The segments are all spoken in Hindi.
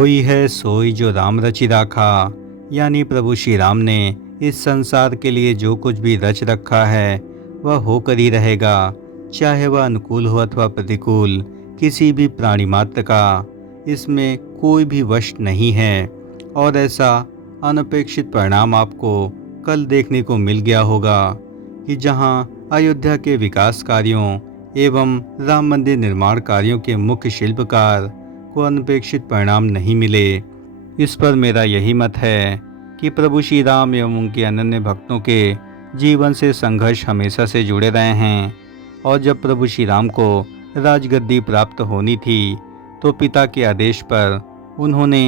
होई है सोई जो राम रचि राखा। यानी प्रभु श्री राम ने इस संसार के लिए जो कुछ भी रच रखा है वह होकर ही रहेगा, चाहे वह अनुकूल हो अथवा प्रतिकूल। किसी भी प्राणी मात्र का इसमें कोई भी वश नहीं है। और ऐसा अनपेक्षित परिणाम आपको कल देखने को मिल गया होगा कि जहां अयोध्या के विकास कार्यों एवं राम मंदिर निर्माण कार्यों के मुख्य शिल्पकार को अनपेक्षित परिणाम नहीं मिले। इस पर मेरा यही मत है कि प्रभु श्री राम एवं उनके अनन्य भक्तों के जीवन से संघर्ष हमेशा से जुड़े रहे हैं। और जब प्रभु श्री राम को राजगद्दी प्राप्त होनी थी तो पिता के आदेश पर उन्होंने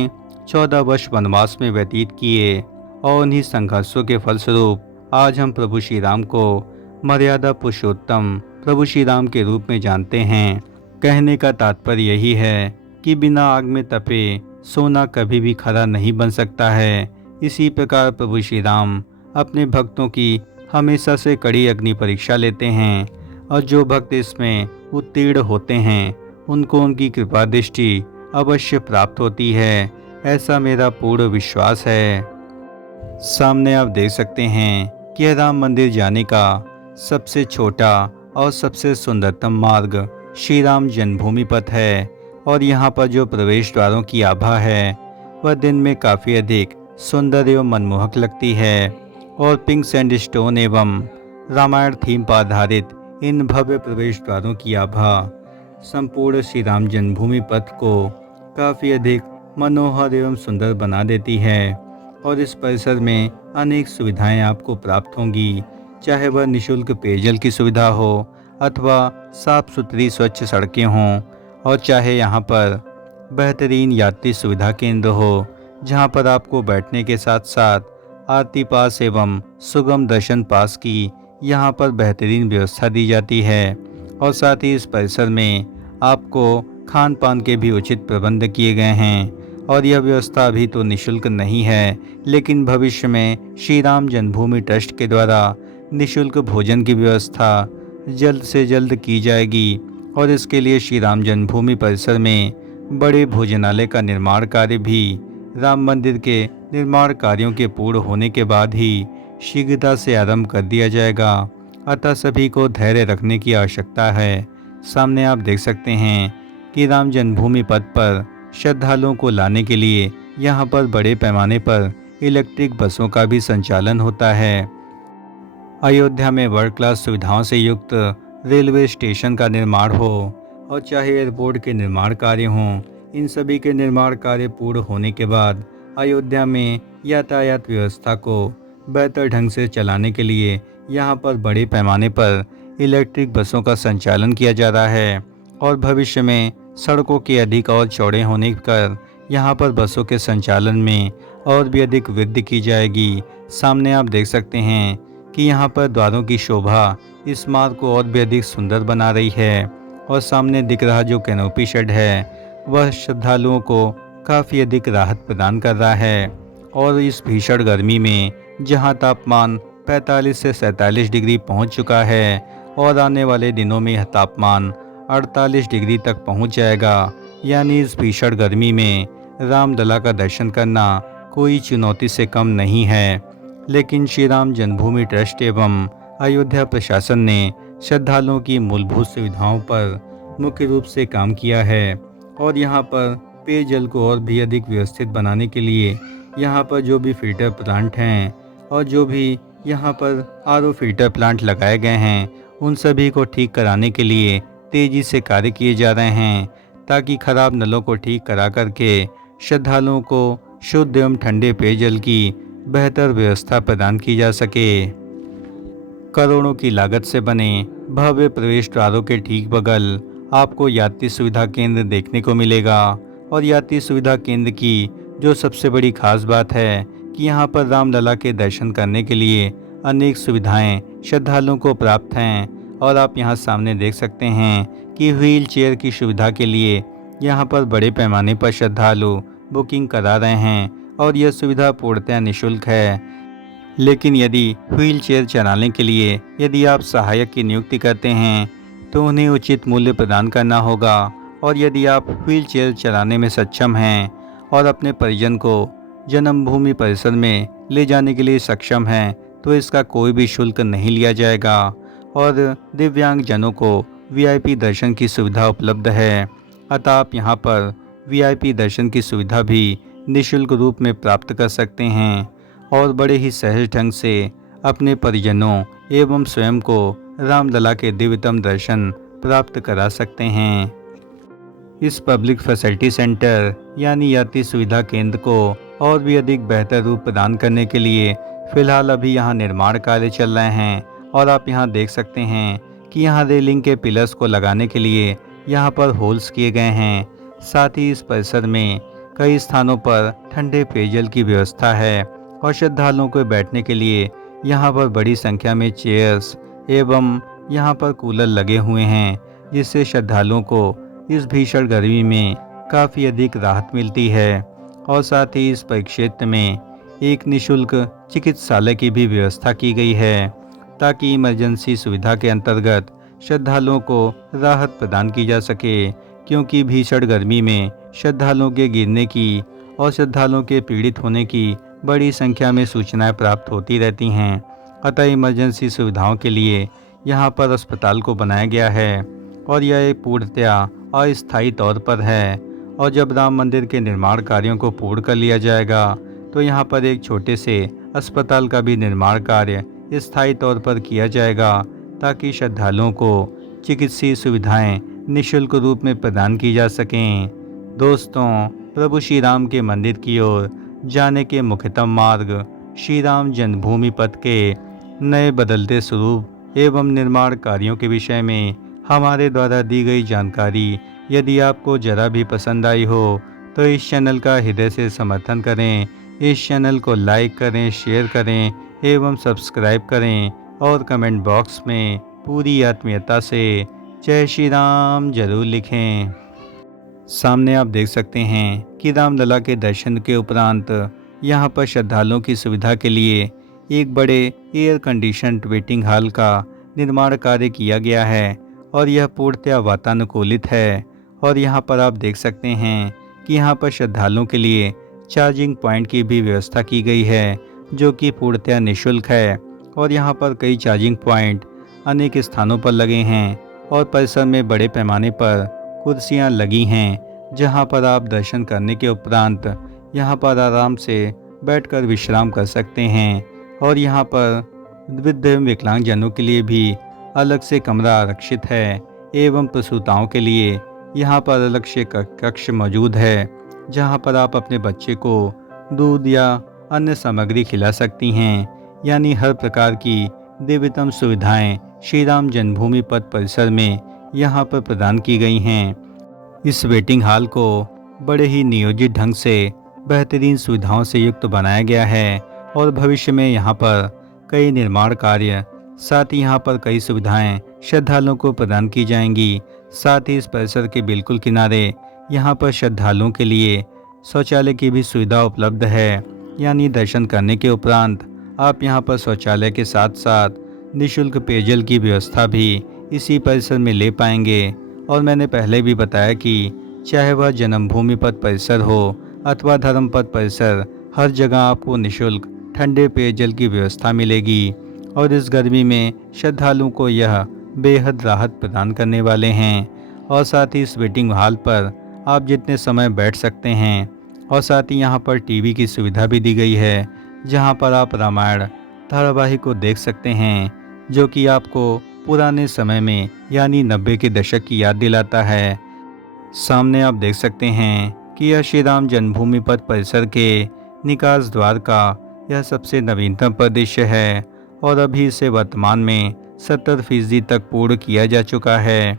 14 वर्ष वनवास में व्यतीत किए। और उन्हीं संघर्षों के फलस्वरूप आज हम प्रभु श्री राम को मर्यादा पुरुषोत्तम प्रभु श्री राम के रूप में जानते हैं। कहने का तात्पर्य यही है कि बिना आग में तपे सोना कभी भी खरा नहीं बन सकता है। इसी प्रकार प्रभु श्री राम अपने भक्तों की हमेशा से कड़ी अग्नि परीक्षा लेते हैं और जो भक्त इसमें उत्तीर्ण होते हैं उनको उनकी कृपा दृष्टि अवश्य प्राप्त होती है, ऐसा मेरा पूर्ण विश्वास है। सामने आप देख सकते हैं कि राम मंदिर जाने का सबसे छोटा और सबसे सुंदरतम मार्ग श्री राम जन्मभूमि पथ है। और यहाँ पर जो प्रवेश द्वारों की आभा है वह दिन में काफ़ी अधिक सुंदर एवं मनमोहक लगती है। और पिंक सैंडस्टोन एवं रामायण थीम पर आधारित इन भव्य प्रवेश द्वारों की आभा संपूर्ण श्री राम जन्मभूमि पथ को काफ़ी अधिक मनोहर एवं सुंदर बना देती है। और इस परिसर में अनेक सुविधाएं आपको प्राप्त होंगी, चाहे वह निःशुल्क पेयजल की सुविधा हो अथवा साफ सुथरी स्वच्छ सड़कें हों, और चाहे यहाँ पर बेहतरीन यात्री सुविधा केंद्र हो जहाँ पर आपको बैठने के साथ साथ आरती पास एवं सुगम दर्शन पास की यहाँ पर बेहतरीन व्यवस्था दी जाती है। और साथ ही इस परिसर में आपको खान पान के भी उचित प्रबंध किए गए हैं। और यह व्यवस्था अभी तो निःशुल्क नहीं है, लेकिन भविष्य में श्री राम जन्मभूमि ट्रस्ट के द्वारा निःशुल्क भोजन की व्यवस्था जल्द से जल्द की जाएगी। और इसके लिए श्री राम जन्मभूमि परिसर में बड़े भोजनालय का निर्माण कार्य भी राम मंदिर के निर्माण कार्यों के पूर्ण होने के बाद ही शीघ्रता से आरंभ कर दिया जाएगा। अतः सभी को धैर्य रखने की आवश्यकता है। सामने आप देख सकते हैं कि राम जन्मभूमि पथ पर श्रद्धालुओं को लाने के लिए यहाँ पर बड़े पैमाने पर इलेक्ट्रिक बसों का भी संचालन होता है। अयोध्या में वर्ल्ड क्लास सुविधाओं से युक्त रेलवे स्टेशन का निर्माण हो और चाहे एयरपोर्ट के निर्माण कार्य हों, इन सभी के निर्माण कार्य पूर्ण होने के बाद अयोध्या में यातायात व्यवस्था को बेहतर ढंग से चलाने के लिए यहाँ पर बड़े पैमाने पर इलेक्ट्रिक बसों का संचालन किया जा रहा है। और भविष्य में सड़कों के अधिक और चौड़े होने पर यहाँ पर बसों के संचालन में और भी अधिक वृद्धि की जाएगी। सामने आप देख सकते हैं कि यहाँ पर द्वारों की शोभा इस मार्ग को और भी अधिक सुंदर बना रही है। और सामने दिख रहा जो कैनोपी शेड है वह श्रद्धालुओं को काफ़ी अधिक राहत प्रदान कर रहा है। और इस भीषण गर्मी में जहाँ तापमान 45 से 47 डिग्री पहुँच चुका है और आने वाले दिनों में यह तापमान 48 डिग्री तक पहुँच जाएगा, यानी इस भीषण गर्मी में रामलला का दर्शन करना कोई चुनौती से कम नहीं है। लेकिन श्री राम जन्मभूमि ट्रस्ट एवं अयोध्या प्रशासन ने श्रद्धालुओं की मूलभूत सुविधाओं पर मुख्य रूप से काम किया है। और यहाँ पर पेयजल को और भी अधिक व्यवस्थित बनाने के लिए यहाँ पर जो भी फिल्टर प्लांट हैं और जो भी यहाँ पर आरओ फिल्टर प्लांट लगाए गए हैं उन सभी को ठीक कराने के लिए तेज़ी से कार्य किए जा रहे हैं, ताकि खराब नलों को ठीक करा करके श्रद्धालुओं को शुद्ध एवं ठंडे पेयजल की बेहतर व्यवस्था प्रदान की जा सके। करोड़ों की लागत से बने भव्य प्रवेश द्वारों के ठीक बगल आपको यात्री सुविधा केंद्र देखने को मिलेगा। और यात्री सुविधा केंद्र की जो सबसे बड़ी खास बात है कि यहाँ पर रामलला के दर्शन करने के लिए अनेक सुविधाएं श्रद्धालुओं को प्राप्त हैं। और आप यहाँ सामने देख सकते हैं कि व्हील चेयर की सुविधा के लिए यहाँ पर बड़े पैमाने पर श्रद्धालु बुकिंग करा रहे हैं। और यह सुविधा पूर्णतः निःशुल्क है। लेकिन यदि व्हील चेयर चलाने के लिए यदि आप सहायक की नियुक्ति करते हैं तो उन्हें उचित मूल्य प्रदान करना होगा। और यदि आप व्हील चेयर चलाने में सक्षम हैं और अपने परिजन को जन्मभूमि परिसर में ले जाने के लिए सक्षम हैं तो इसका कोई भी शुल्क नहीं लिया जाएगा और दिव्यांग जनों को वीआईपी दर्शन की सुविधा उपलब्ध है। अतः आप यहाँ पर वीआईपी दर्शन की सुविधा भी निःशुल्क रूप में प्राप्त कर सकते हैं और बड़े ही सहज ढंग से अपने परिजनों एवं स्वयं को रामलला के दिव्यतम दर्शन प्राप्त करा सकते हैं। इस पब्लिक फैसिलिटी सेंटर यानी यात्री सुविधा केंद्र को और भी अधिक बेहतर रूप प्रदान करने के लिए फिलहाल अभी यहाँ निर्माण कार्य चल रहे हैं और आप यहाँ देख सकते हैं कि यहाँ रेलिंग के पिलर्स को लगाने के लिए यहाँ पर होल्स किए गए हैं। साथ ही इस परिसर में कई स्थानों पर ठंडे पेयजल की व्यवस्था है और श्रद्धालुओं को बैठने के लिए यहाँ पर बड़ी संख्या में चेयर्स एवं यहाँ पर कूलर लगे हुए हैं, जिससे श्रद्धालुओं को इस भीषण गर्मी में काफ़ी अधिक राहत मिलती है। और साथ ही इस परिक्षेत्र में एक निःशुल्क चिकित्सालय की भी व्यवस्था की गई है ताकि इमरजेंसी सुविधा के अंतर्गत श्रद्धालुओं को राहत प्रदान की जा सके, क्योंकि भीषण गर्मी में श्रद्धालुओं के गिरने की और श्रद्धालुओं के पीड़ित होने की बड़ी संख्या में सूचनाएं प्राप्त होती रहती हैं। अतः इमरजेंसी सुविधाओं के लिए यहाँ पर अस्पताल को बनाया गया है और यह एक पूर्णतया अस्थायी तौर पर है। और जब राम मंदिर के निर्माण कार्यों को पूर्ण कर लिया जाएगा तो यहाँ पर एक छोटे से अस्पताल का भी निर्माण कार्य स्थायी तौर पर किया जाएगा ताकि श्रद्धालुओं को चिकित्सीय सुविधाएं निःशुल्क रूप में प्रदान की जा सकें। दोस्तों, प्रभु श्री राम के मंदिर की ओर जाने के मुख्यतम मार्ग श्री राम जन्मभूमि पथ के नए बदलते स्वरूप एवं निर्माण कार्यों के विषय में हमारे द्वारा दी गई जानकारी यदि आपको जरा भी पसंद आई हो तो इस चैनल का हृदय से समर्थन करें। इस चैनल को लाइक करें, शेयर करें एवं सब्सक्राइब करें और कमेंट बॉक्स में पूरी आत्मीयता से जय श्री राम जरूर लिखें। सामने आप देख सकते हैं कि रामलला के दर्शन के उपरांत यहाँ पर श्रद्धालुओं की सुविधा के लिए एक बड़े एयर कंडीशनड वेटिंग हॉल का निर्माण कार्य किया गया है और यह पूर्णतया वातानुकूलित है। और यहाँ पर आप देख सकते हैं कि यहाँ पर श्रद्धालुओं के लिए चार्जिंग पॉइंट की भी व्यवस्था की गई है जो कि पूर्णतया निःशुल्क है। और यहाँ पर कई चार्जिंग पॉइंट अनेक स्थानों पर लगे हैं और परिसर में बड़े पैमाने पर कुर्सियाँ लगी हैं जहाँ पर आप दर्शन करने के उपरांत यहाँ पर आराम से बैठकर विश्राम कर सकते हैं। और यहाँ पर वृद्ध एवं विकलांगजनों के लिए भी अलग से कमरा आरक्षित है एवं प्रसूताओं के लिए यहाँ पर अलग से कक्ष मौजूद है जहाँ पर आप अपने बच्चे को दूध या अन्य सामग्री खिला सकती हैं। यानी हर प्रकार की दिव्यतम सुविधाएं श्री राम जन्मभूमि पथ परिसर में यहाँ पर प्रदान की गई हैं। इस वेटिंग हॉल को बड़े ही नियोजित ढंग से बेहतरीन सुविधाओं से युक्त बनाया गया है और भविष्य में यहाँ पर कई निर्माण कार्य साथ ही यहाँ पर कई सुविधाएं श्रद्धालुओं को प्रदान की जाएंगी। साथ ही इस परिसर के बिल्कुल किनारे यहाँ पर श्रद्धालुओं के लिए शौचालय की भी सुविधा उपलब्ध है। यानी दर्शन करने के उपरांत आप यहाँ पर शौचालय के साथ साथ निःशुल्क पेयजल की व्यवस्था भी इसी परिसर में ले पाएंगे। और मैंने पहले भी बताया कि चाहे वह जन्मभूमि पथ परिसर हो अथवा धर्मपथ परिसर, हर जगह आपको निःशुल्क ठंडे पेयजल की व्यवस्था मिलेगी। और इस गर्मी में श्रद्धालुओं को यह बेहद राहत प्रदान करने वाले हैं। और साथ ही इस वेटिंग हॉल पर आप जितने समय बैठ सकते हैं। और साथ ही यहाँ पर टीवी की सुविधा भी दी गई है जहाँ पर आप रामायण धारावाहिक को देख सकते हैं जो कि आपको पुराने समय में यानी 90 के दशक की याद दिलाता है। सामने आप देख सकते हैं कि यह श्री राम जन्मभूमि पथ परिसर के निकास द्वार का यह सबसे नवीनतम परिदृश्य है और अभी इसे वर्तमान में 70% तक पूर्ण किया जा चुका है।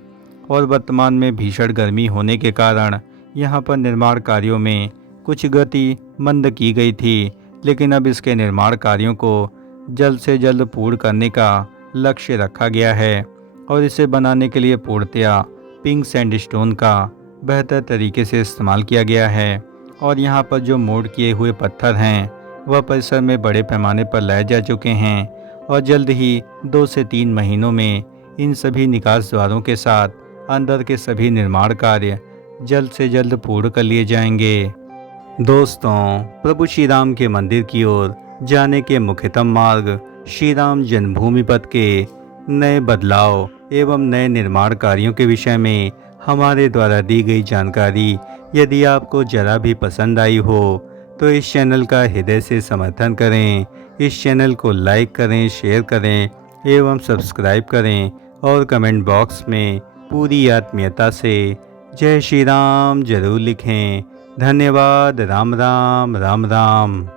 और वर्तमान में भीषण गर्मी होने के कारण यहाँ पर निर्माण कार्यों में कुछ गति मंद की गई थी, लेकिन अब इसके निर्माण कार्यों को जल्द से जल्द पूर्ण करने का लक्ष्य रखा गया है। और इसे बनाने के लिए पूर्णतया पिंक सैंडस्टोन का बेहतर तरीके से इस्तेमाल किया गया है। और यहाँ पर जो मोड़ किए हुए पत्थर हैं वह परिसर में बड़े पैमाने पर लाए जा चुके हैं और जल्द ही 2 से 3 महीनों में इन सभी निकास द्वारों के साथ अंदर के सभी निर्माण कार्य जल्द से जल्द पूर्ण कर लिए जाएंगे। दोस्तों, प्रभु श्री राम के मंदिर की ओर जाने के मुख्यतम मार्ग श्री राम जन्मभूमि पथ के नए बदलाव एवं नए निर्माण कार्यों के विषय में हमारे द्वारा दी गई जानकारी यदि आपको जरा भी पसंद आई हो तो इस चैनल का हृदय से समर्थन करें। इस चैनल को लाइक करें, शेयर करें एवं सब्सक्राइब करें और कमेंट बॉक्स में पूरी आत्मीयता से जय श्री राम जरूर लिखें। धन्यवाद। राम राम राम राम।